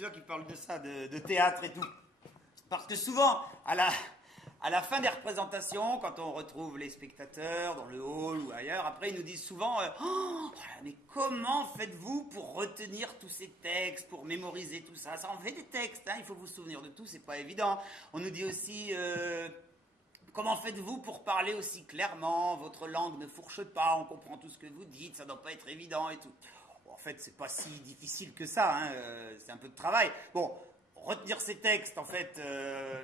télévision qui parle de ça, de théâtre et tout. Parce que souvent, à la fin des représentations, quand on retrouve les spectateurs dans le hall ou ailleurs, après ils nous disent souvent oh, mais comment faites-vous pour retenir tous ces textes, pour mémoriser tout ça? Ça en fait des textes, hein, il faut vous souvenir de tout, c'est pas évident. On nous dit aussi comment faites-vous pour parler aussi clairement? Votre langue ne fourche pas, on comprend tout ce que vous dites, ça ne doit pas être évident et tout. Bon, en fait, c'est pas si difficile que ça, hein, c'est un peu de travail. Bon, retenir ces textes, en fait,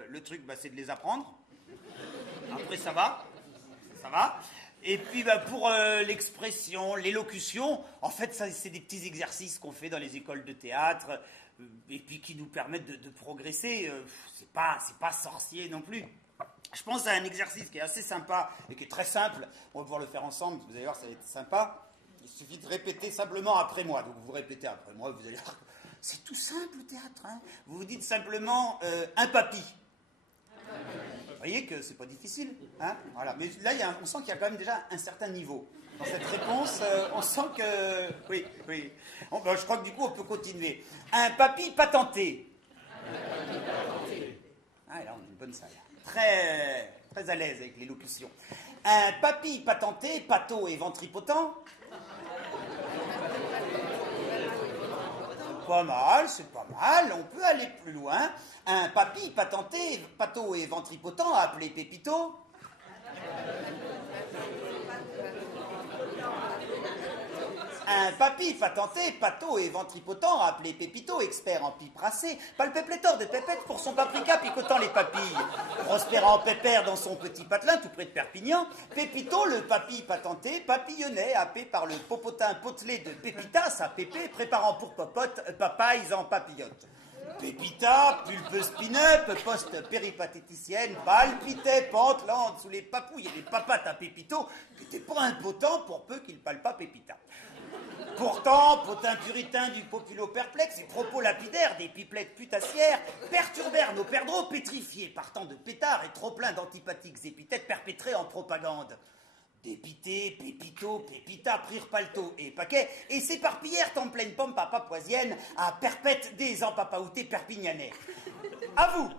le truc, c'est de les apprendre. Après, ça va. Et puis, pour l'expression, l'élocution, en fait, ça, c'est des petits exercices qu'on fait dans les écoles de théâtre, et puis qui nous permettent de progresser. C'est pas sorcier non plus. Je pense à un exercice qui est assez sympa et qui est très simple. On va pouvoir le faire ensemble, vous allez voir, ça va être sympa. Il suffit de répéter simplement après moi. Donc vous répétez après moi, vous allez voir. C'est tout simple le théâtre. Hein. Vous vous dites simplement un papy. Vous voyez que c'est pas difficile. Hein, voilà. Mais là, on sent qu'il y a quand même déjà un certain niveau. Dans cette réponse, on sent que... Oui. Bon, je crois que du coup, on peut continuer. Un papy patenté. Ah, là, on a une bonne salle. Très à l'aise avec l'élocution. Un papy patenté, pâteau et ventripotent. Pas mal, c'est pas mal, on peut aller plus loin. Un papy patenté, pâteau et ventripotent, appelé Pépito. Un papy patenté, pâteau et ventripotent, appelé Pépito, expert en pipe racée, palpait pléthore de pépettes pour son paprika picotant les papilles. Prospérant pépère dans son petit patelin tout près de Perpignan, Pépito, le papy patenté, papillonnait, happé par le popotin potelé de Pépitas à Pépé, préparant pour popote papaye en papillote. Pépita, pulpeuse pin-up, post-péripatéticienne, palpitait, pantelante sous les papouilles et les papates à Pépito, qui n'était pas impotent pour peu qu'il palpât Pépita. Pourtant, potin puritain du populo perplexe et propos lapidaires des pipelettes putassières perturbèrent nos perdreaux pétrifiés par tant de pétards et trop plein d'antipathiques épithètes perpétrées en propagande. Dépité, Pépito, Pépita prirent paletot et paquet et s'éparpillèrent en pleine pompe à papoisienne à perpète des empapaoutés perpignanais. À vous!